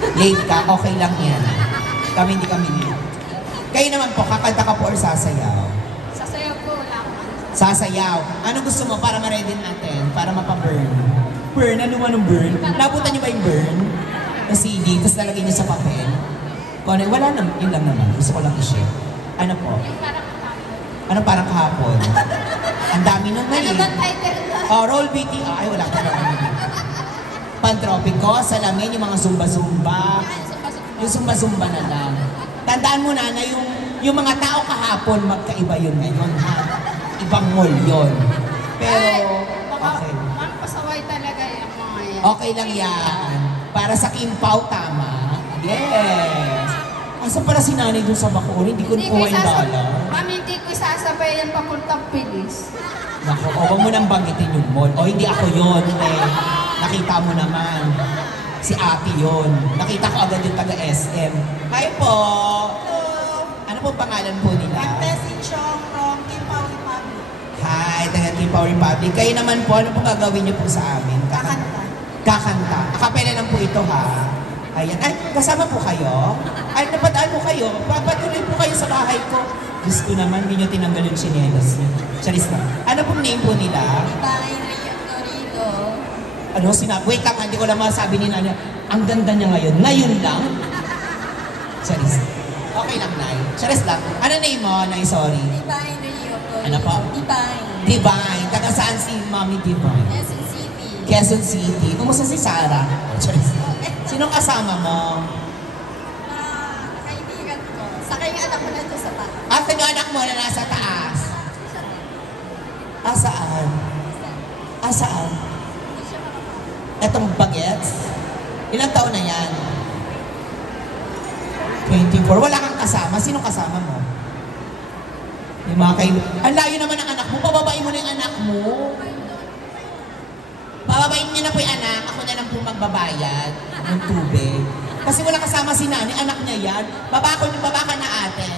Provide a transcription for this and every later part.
Late ka, okay lang yan. Kami hindi kami late. Kayo naman po, kakanta ka po or sasayaw? Sasayaw po, wala akong ano. Sasayaw. Anong gusto mo para ma-ready natin? Para mapa-burn? Burn? Ano man ang burn? Nabutan niyo ba yung burn? Na CD, tapos lalagay niyo sa papel? Kung ano, wala naman, yun lang naman. Gusto ko lang i-share. Ano po? Yung parang kahapon. Ano parang kahapon? Ang dami nung mali. Ano ba title na? Oh, roll BT. Ay, wala ka naman. Pantropiko, salamin, yung mga zumba-zumba. Yung zumba-zumba na lang. Tandaan mo na yung mga tao kahapon, magkaiba yun ngayon, ha? Ibang mall yun. Pero, okay. Parang pasaway talaga yung mga yan. Okay lang yan. Para sa Kim Pao, tama. Yes. Asa pala si nanay dun sa Bacoor? Hindi ko nakuha yung dollar. Mami, hindi ko isasabay yung papuntang Pilis. Naku, huwag mo nang banggitin yung mall. O, hindi ako yun, eh. Nakita mo naman. Si ate yun. Nakita ko agad yung taga-SM. Hi po! Hello! Ano po pangalan po nila? Si Chong from Kimpaw Republic. Hi, taga Kimpaw Republic. Kayo naman po, ano po gagawin niyo po sa amin? Kakanta. Kakanta. Akapela lang po ito, ha? Ayan. Ay, kasama po kayo? Ay, napadaan po kayo. Papatuloy po kayo sa bahay ko. Diyos ko naman, hindi nyo tinanggal yung chinelas niyo. Charis na. Ano pong name po nila? Bye, Rio Torino. Ano, wait lang, hindi ko lang masabi ni Nanya. Ang ganda niya ngayon. Ngayon lang? Charis. Okay lang, Nay. Charis lang. Ano name mo, Nay? Sorry. Divine Rio Torino. Ano po? Divine. Divine. Taga saan si Mami Divine? Quezon City. Quezon City. Kumusta si Sarah? Charis. Sinong kasama mo? Kaibigan ko. Sakay nga anak ko na ito sa bata. At anak mo na nasa taas. Asaan? Asaan? Etong bagets? Ilang taon na yan? 24. Wala kang kasama. Sinong kasama mo? Yung mga ang layo naman ng anak mo. Pababain mo na yung anak mo. Pababain niya na po yung anak. Ako na lang po magbabayad ng tubig. Kasi wala kasama si nanay. Anak niya yan. Baba ka na ate.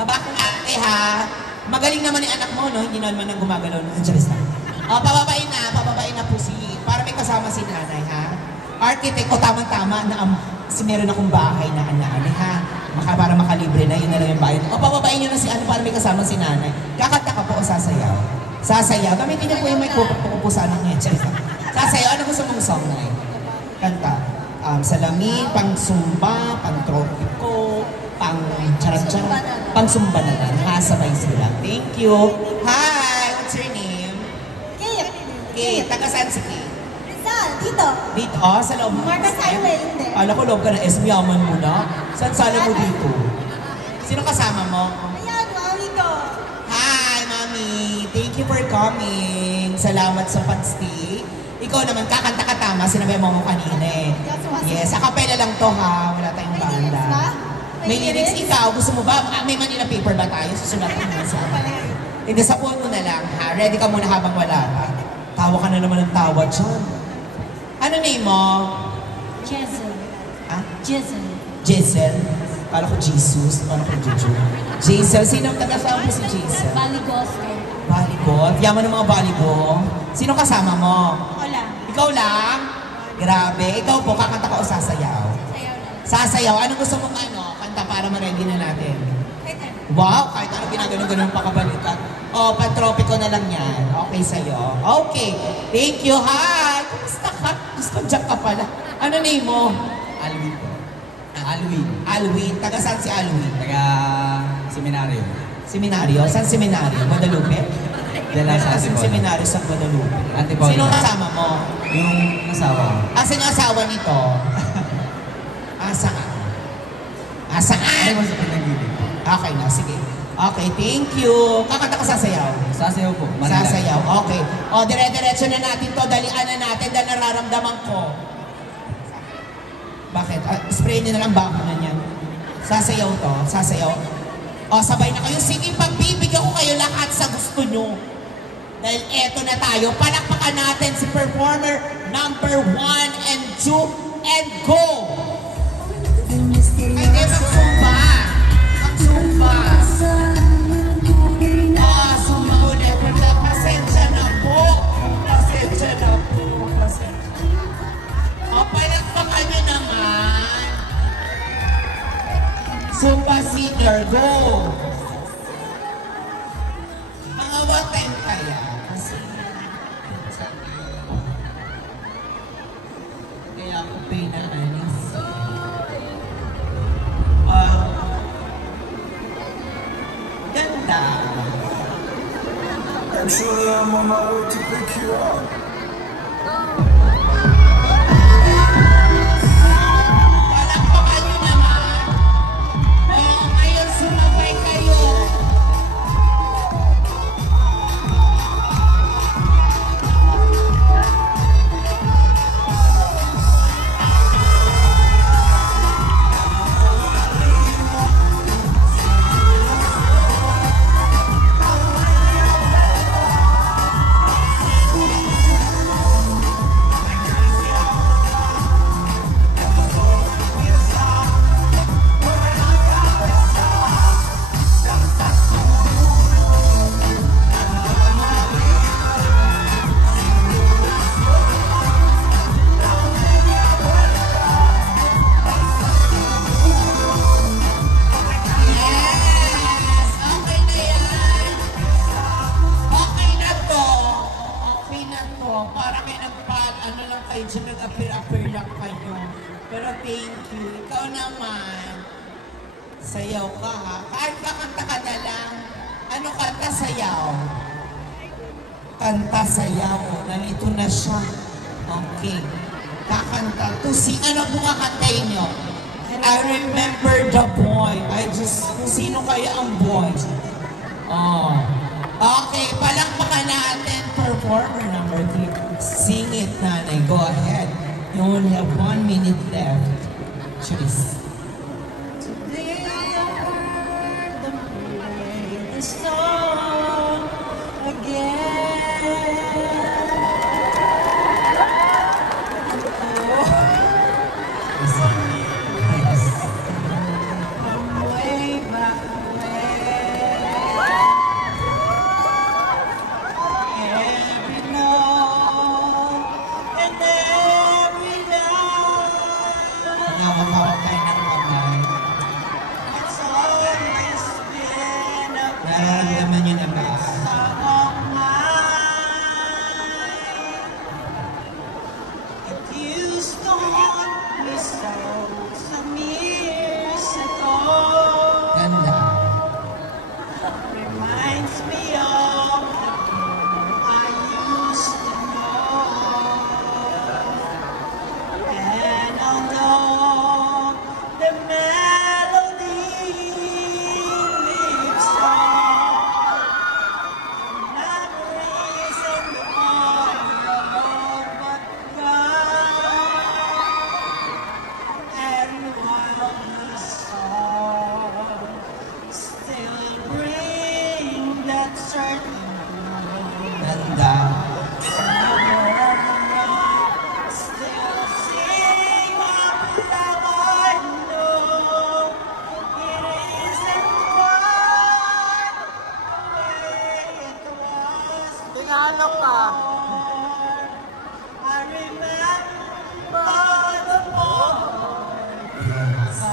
Baba ka na ate, ha? Magaling naman yung anak mo, no? Hindi naman nang gumagalaw ng Angeles na. Pababain na po si... Para may kasama si nanay, ha? Architect, o tamang-tama na meron akong bahay na ano, ha? Para makalibre na, yun na lang yung bayan. O pababain nyo na si ano para may kasama si nanay. Kakanta ka po o sasayaw? Sasayaw. Gamitin niyo po yung may pupupusan ng Angeles. Sasayaw, ano gusto mong song na yun? Kanta. Salamin, pang sumba, pang tropiko, pang charat-charat, pang sumba na lang. Nakasabay sila. Thank you. Hi! What's your name? Kate. Kate. Taga saan si Kate? Rizal, dito. Dito? Sa loob mo? Marcos Highway, hindi. Alam ko, loob ka ng SM. Yaman mo na. Saan sala mo dito? Sino kasama mo? Ayan, mami ko. Hi, Mami. Thank you for coming. Salamat sa pag-stay. Ikaw naman, kakanta ka tama. Sinabi mo kanina eh. Yes, akapela lang to ha. Wala tayong May lyrics banda. ba? May lyrics. Ikaw, gusto mo ba? May Manila paper ba tayo? Susulatan mo sa hindi, sa phone mo na lang ha. Ready ka muna habang wala ka. Tawa ka na naman ng tawa dyan. Ano name mo? Jezel. Ha? Jezel. Giselle? Kala ko Jesus. Kala ko Juju. Giselle. Sino ang taga-saan mo si Giselle? Baligosco. Volleyball? Yaman ng mga volleyball. Sino kasama mo? Wala. Ikaw lang? Grabe. Ikaw po, kakanta ka o sasayaw? Sayaw na. Sasayaw. Anong gusto mong kanta para ma-ready na natin? Pwede. Wow, kahit ano ginaganon-ganon pa kabalikat. O, pantropiko na lang yan. Okay sa'yo. Okay. Thank you. Hi! Kumusta ka? Gusto dyan ka pala. Ano name mo? Alwin po. Alwin. Alwin. Taga saan si Alwin? Taga seminaryo. Seminaryo? Saan seminaryo? Guadalupe? Dala sa Saan Antipolo. seminaryo sa Guadalupe? Antipolo. Sino kasama mo? Yung asawa. Asan yung asawa nito? Asaan? Ay Asaan? mo sa pinagigit. Okay na, sige. Okay, thank you. Kakanta ka sasayaw? Sasayaw po. Manila. Sasayaw, okay. O, dire-diretso na natin to. Dalian na natin dahil nararamdaman ko. Bakit? Spray nyo na lang bako na yan. Sasayaw to, sasayaw. O, sabay na kayo. Sige, pagbibigyan ko kayo lahat sa gusto nyo. Dahil eto na tayo. Palakpakan natin si performer number 1 and 2 and go! Ay, di, mag-sumba. Mag-sumba. Sumba ko na. Pasensya na po. Pasensya na po. Pasensya. O, palakpakan nyo naman. winner. Go! Mga what time kaya? Kasi... Kaya ako pinaanis. Ganda. Actually, I'm on my way to pick you up. Palakpakan nyo naman. Oo, ngayon sumabay kayo. Yes! Okay na yan. Okay na to. Okay na to. Para kayo ano lang kayo dyan, nag-appear lang kayo. Pero thank you. Ikaw naman. Sayaw ka ha. Kahit kakanta ka na lang. Ano kanta sayaw? Kanta sayaw. Nandito na siya. Okay. Kakanta. To sing. Ano po kakantayin nyo? I remember the boy. Kung sino kaya ang boy? Oh. Okay, palakpakan natin. Performer number 3. Sing it, nanay. Go ahead. You only have 1 minute left. Choice. Today I heard them play the song again. Yes. From way back when. Every note and every line. Hawak-hawak tayo ng kamay. It's always been a Nararamdaman nyo na ba? song of mine. It used to haunt me so some years ago. Ganda. Reminds me of the girl I used to know. And although the melody lives on, not reason for love but gone. And while the song still bring that certain Ganda. still sing of love I know it isn't quite the way it was before. I remember the boy, but I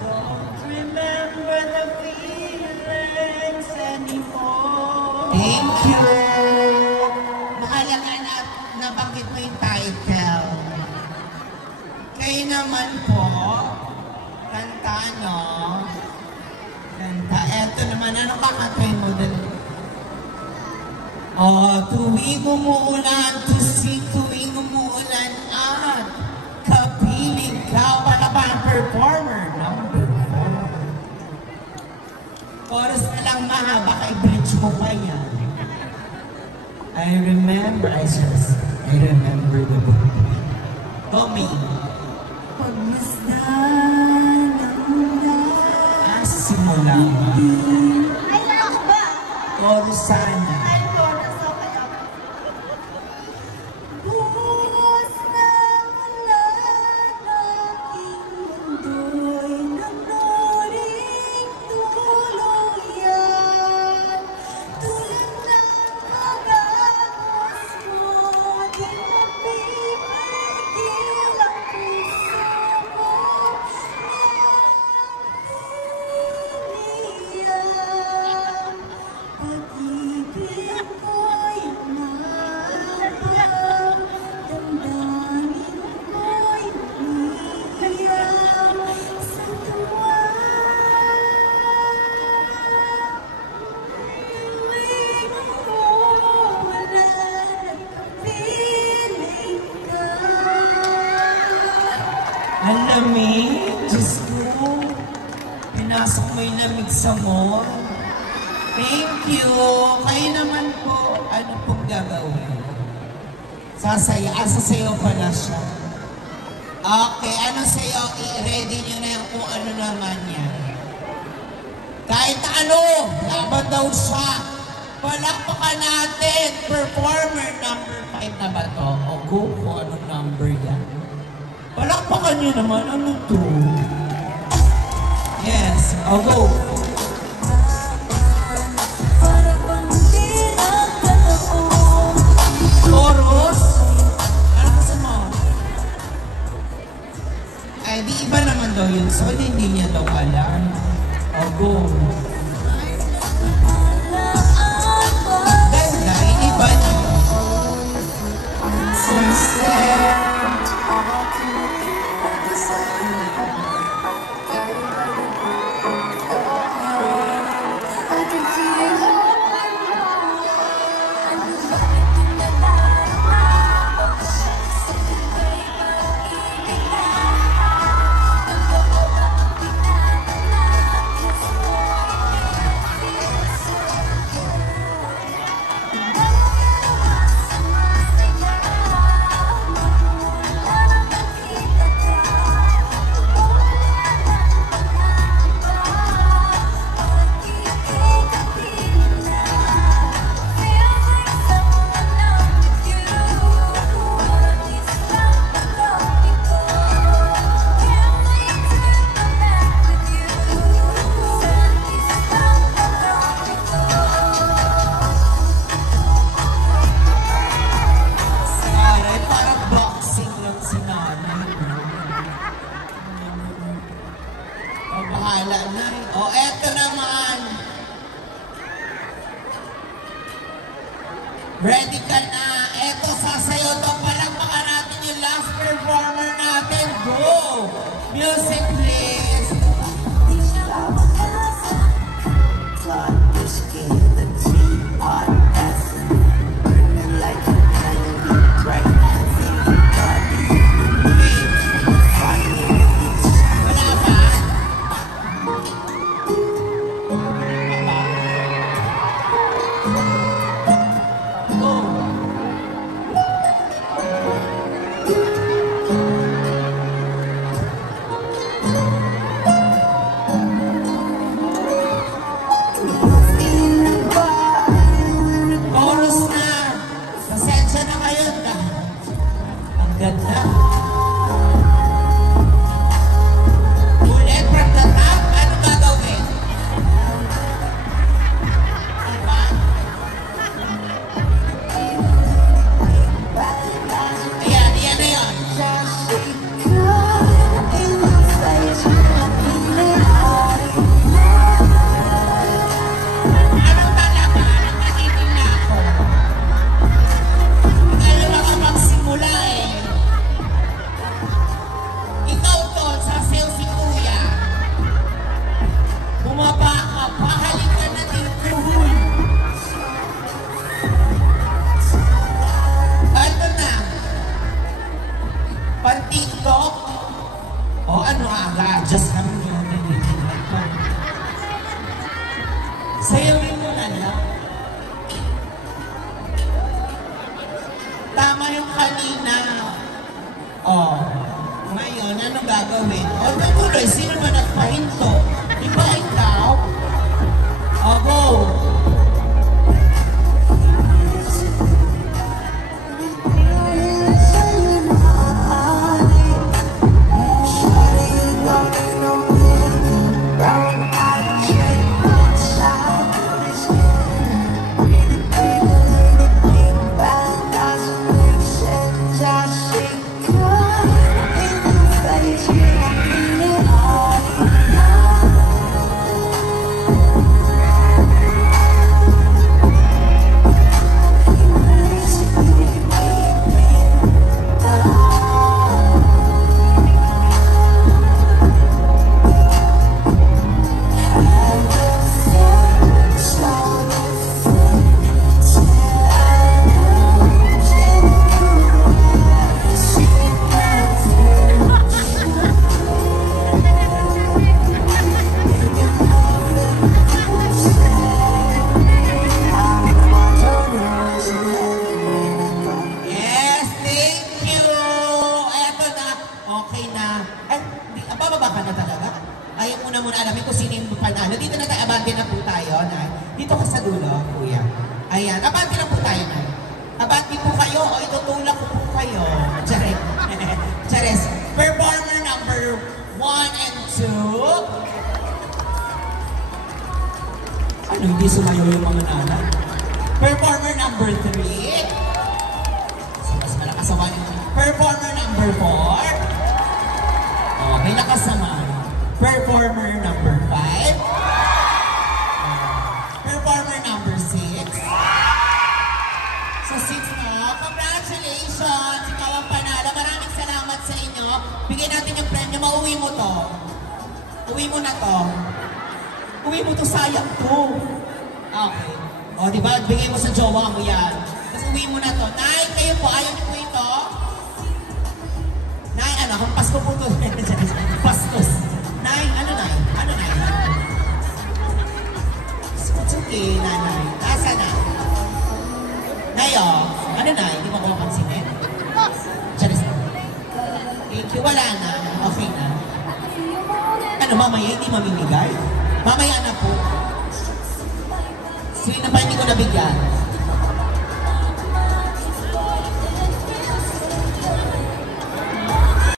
don't remember the feelings anymore. Thank you. Mahalaga na nabanggit mo yung title. Kayo naman po, kanta, no? Kanta. Eto naman, ano kakantay mo? Tuwing umuulan, tuwing umuulan at kapiling ka, wala ba ang performer? Number 4. Oras na lang mahaba, kay bridge mo pa yan. I remember the book. Tommy. Pagmasdan ang lahat. Simula ba? Ay, ako ba? Chorus sana. Ay, chorus, okay, okay. Bukas na wala aking mundo'y nagnuring tuluyan. Tulad ng kagamos mo, di mapipigil ang puso ko. Ang lamig. Diyos ko. Pinasok mo yung lamig sa mall. Thank you. Kayo naman po. Ano pong gagawin? Sasayaw pala siya. Okay, ano sa'yo? I-ready nyo na yung kung ano naman yan. Kahit ano, laban daw siya. Palakpakan natin. Performer number 5 na ba to? O go kung anong number yan. Palakpakan nyo naman. Ano to? Yes, o go. Chorus? Ano gusto mo? Ay, di iba naman daw yun. So, hindi niya daw alam. O go. Ganda, iba niya. Bahala na. O, eto naman. Ready ka na. Eto, sasayo to. Palakpakan natin yung last performer natin. Go! Music, please. Wala ba? Chorus na. Pasensya na kayo. Ang ganda. Ulit from the top. Ano gagawin? Diba? Ayan, yan na yun. Ano talaga? Nakahiling na ako. Hindi na makapagsimula eh. Ikaw to, sasayaw si Kuya. Bumaba ka, pahalik ka na din, kuhuy. Ano na? Pan-TikTok? O ano aga? Just kami yung nalilihan ko. Sayawin mo na lang. Tama yung kanina. O, ngayon, ano gagawin? O, tutuloy, sino ba nagpahinto? Di ba ikaw? O, go! Just Bababa ka na talaga. Ayaw mo na muna alamin kung sino yung panalo. Dito na tayo, abante na po tayo, Nay. Dito ka sa dulo, kuya. Ayan, abante na po tayo, Nay. Abante po kayo, o itutulak ko po kayo. Chares. Chares. Performer number 1 and 2. Ano, hindi sumayo yung mga nanay? Performer number 3. So, mas malakas sa 1 and 3. Performer number 4. Oh, may lakas naman. Performer number 5. Performer number 6. So 6 mo, congratulations! Ikaw ang panalo. Maraming salamat sa inyo. Bigyan natin yung premyo. Mauwi mo to. Uwi mo na to. Uwi mo to, sayang to. Okay. O, di ba? Bigay mo sa jowa mo yan. Tapos uwi mo na to. Nay, kayo po, ayaw niyo po ito? Nay, ano? Kung Pasko po to. Pastos. Nay, ano, Nay? Ano, Nay? It's okay, Nanay. Asa na? Nay, oh. Ano, Nay? Hindi mo ko mapansinin? Charis. Thank you. Wala na. Okay na. Ano, mamaya hindi mamimigay? Mamaya na po. Sino pa hindi ko nabigyan?